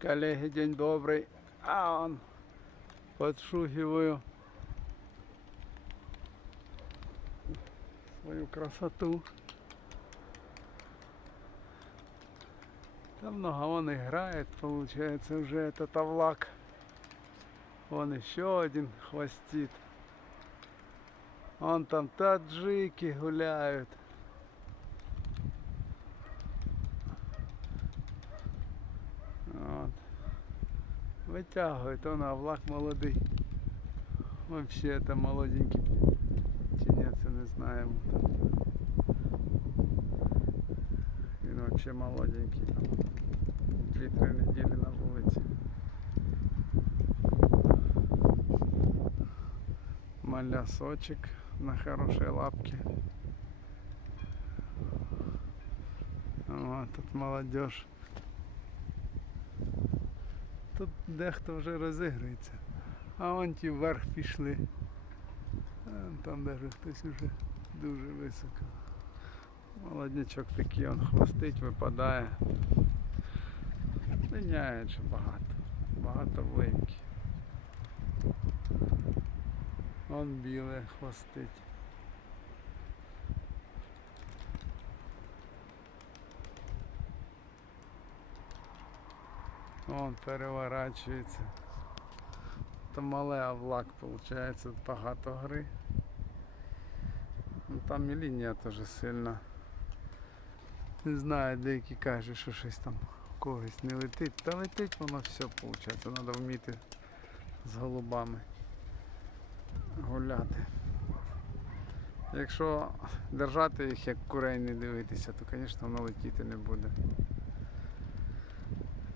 Коллеги, день добрый. А он подшухиваю свою красоту. Там много он играет, получается, уже этот овлак. Вон еще один хвостит. Вон там таджики гуляют. Вот. Вытягивает он, овлак молодый. Вообще это молоденький. Чи ні, це не знаємо. Він вообще молоденький. Там дві-три неділі на вулиці. Малясочек на хорошей лапке. Вот тут молодежь. Тут дехто вже розігрується. А вон ті вверх пішли. Там навіть хтось уже дуже високо. Молоднячок такий, он хвостить, випадає. Линяє ще багато. Багато влиньки. Он біле хвостить. Он переворачується. Це мале авлак, виходить, багато гри. Ну, там і лінія теж сильна. Не знаю, деякі кажуть, що щось там когось не летить. Та летить воно все, виходить. Треба вміти з голубами гуляти. Якщо держати їх як курей не дивитися, то, звісно, воно летіти не буде.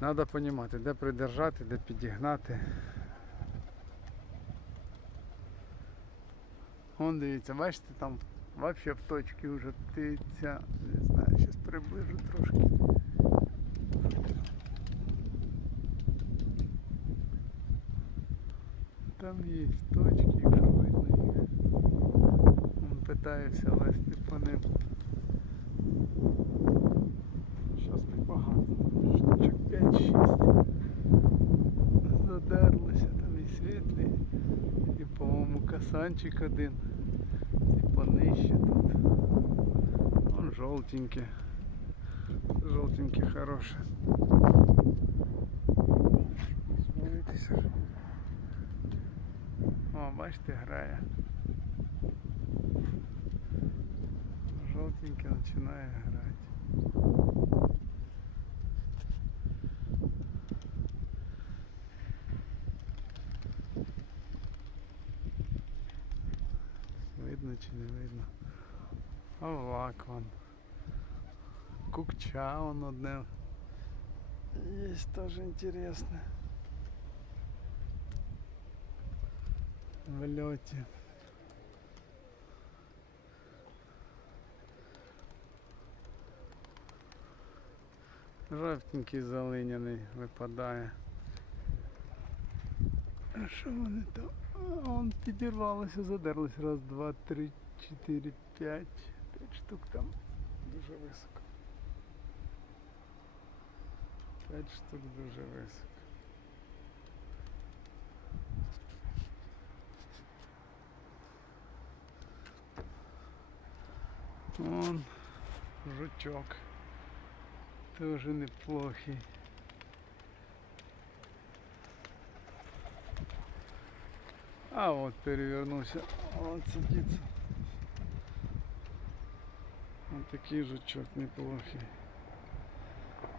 Треба розуміти, де придержати, де підігнати. Вон дивіться, бачите, там взагалі в точці вже птиця. Не знаю, зараз приближу трошки. Там є точки, видно їх. Він питається лезти по ним. Зараз не багато, штучок 5-6. Задерлися, там і світлі, і по-моєму касанчик один. І понижче тут. Вон жовтеньке. Жовтеньке хороше. Ж. О, бачите, грає. Жовтеньке починає грати. Видно чи не видно? Овак вон. Кукча вон одне. Есть тоже интересно. В льоті. Жовтенький залиняний випадає. А що вони там? Он підірвалося, задерлось. Раз, два, три, чотири, п'ять. П'ять штук там. Дуже високо. П'ять штук дуже високо. Вон жучок. Тоже неплохий. А вот перевернулся. Вот садится. Вот такий жучок неплохий.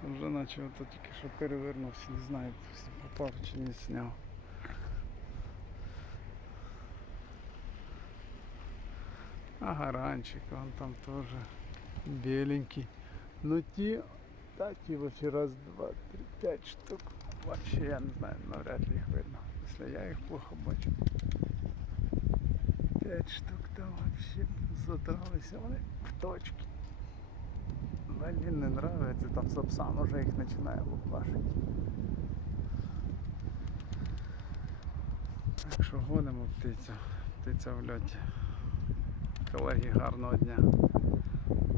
Вже наче ото тільки що перевернувся, не знаю, попав чи не сняв. А гаранчик, он там тоже беленький. Ну ті, та ті вообще раз, два, три, п'ять штук. Вообще я не знаю, навряд ли їх видно. Если я їх плохо бачу. П'ять штук там вообще задралися вони в точки. Блін, не нравится, там Сапсан уже їх починає лупашити. Так що гонимо птицю. Птиця в льоті. Колеги, гарного дня,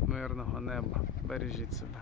мирного неба. Бережіть себе.